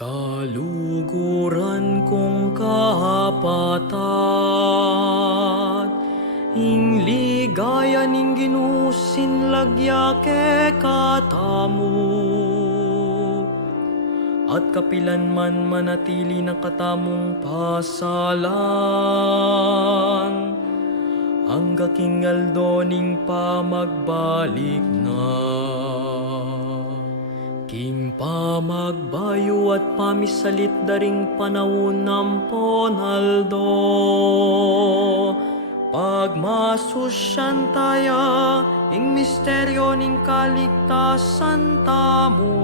Kaluguran kong kahapatat, ing ligaya ning ginusin lagyake katamu. At kapilan man manatili na katamong pasalan, ang gakingaldo ning pamagbalik na. King pamagbayo at pamisalit daring panahon nampon aldo. Pagmasusyan taya, ing misteryo ning kaligtasan tamo.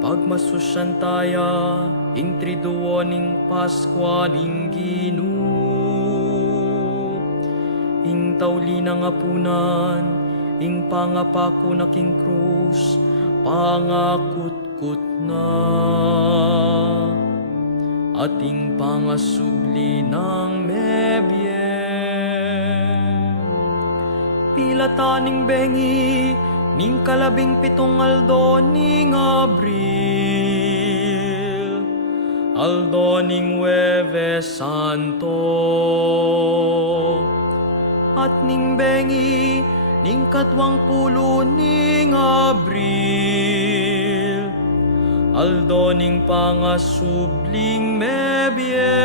Pagmasusyan taya, ing triduo ning Paskwa ning Ginoo. Ing tawli ng apunan, ing pangapako na king krus, pangakutkut na. At ing pangasubli ng mebye. Pilataning bengi, ning kalabing pitong aldo ning Abril, aldo ning Huwebes Santo. At ning bengi, ning kadwangpulo ning Abril, aldo ning pangasubling mebye.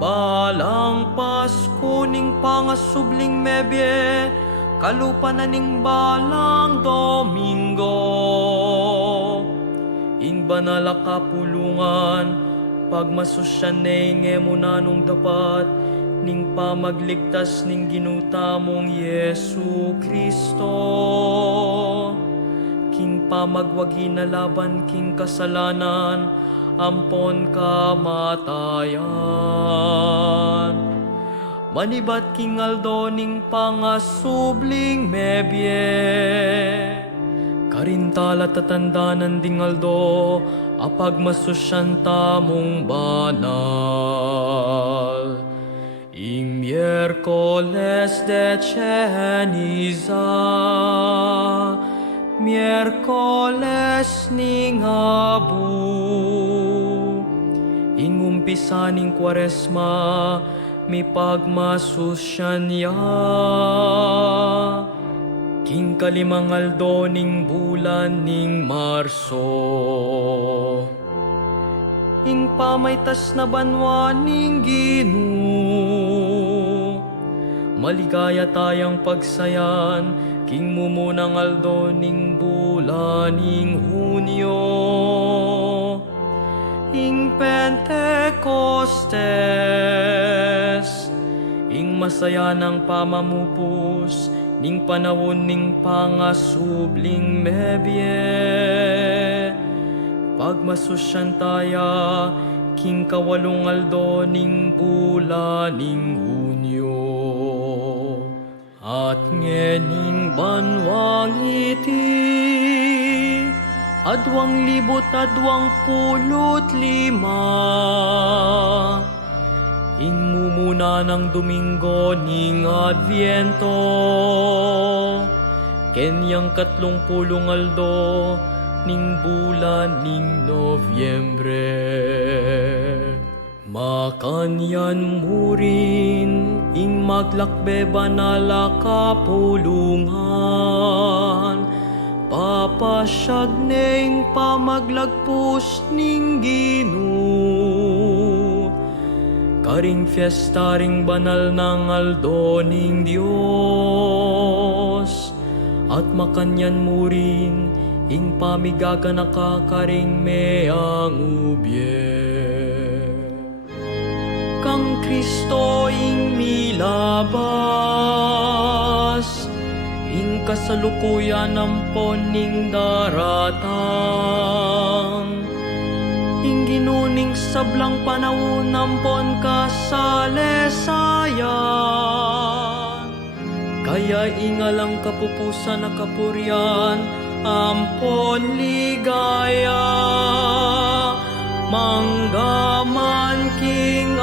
Balang Pasko ning pangasubling mebye, kalupa na ning balang Domingo. Ing banal a kapulungan, pagmasusyan ngemo nanong dapat, ning pamagligtas ning ginutamong Yesu Kristo. King pamagwagi na laban king kasalanan, ampon kamatayan. Manibat king aldo ning pangasubling mebye. Karintala tatandanan ding aldo, apag masusyan tamong banal. Ing Miyerkules de Ceniza, Miyerkules ning Abu, ing umpisa ning Kwaresma, mi pagmasusyan ya. King kalimang aldo ning bulan ning Marso, ing pamaytas na banwa ning Ginoo. Maligaya tayang pagsayan, king mumunang aldo ning bulan ning Hunyo. Ing Pentecostes, ing masaya ng pamamupos, ning panahon ning pangasubling mebye. Pagmasusyan taya, king kawalong aldo ning bulan ning Hunyo. At ngening banwang iti, adwang libot adwang pulot lima, ing mumuna ng Domingo ning Adviento, kenyang 30 aldo ning bulan ning Nobyembre. Makanyan mo rin, ing maglakbe banala kapulungan, papasyag ning pamaglagpos ning Ginoo. Karing fiesta ring banal ng aldo ning Dios, at makanyan mo rin, ing pamigaga nakakaring meang ubye. Kang Kristo ing milabas, ing kasalukuyan ampon ning daratang, ing ginuning sablang panahon ampon kasalesayan. Kaya ingalang kapupusan na kapurian, ampon ligaya, manggaman king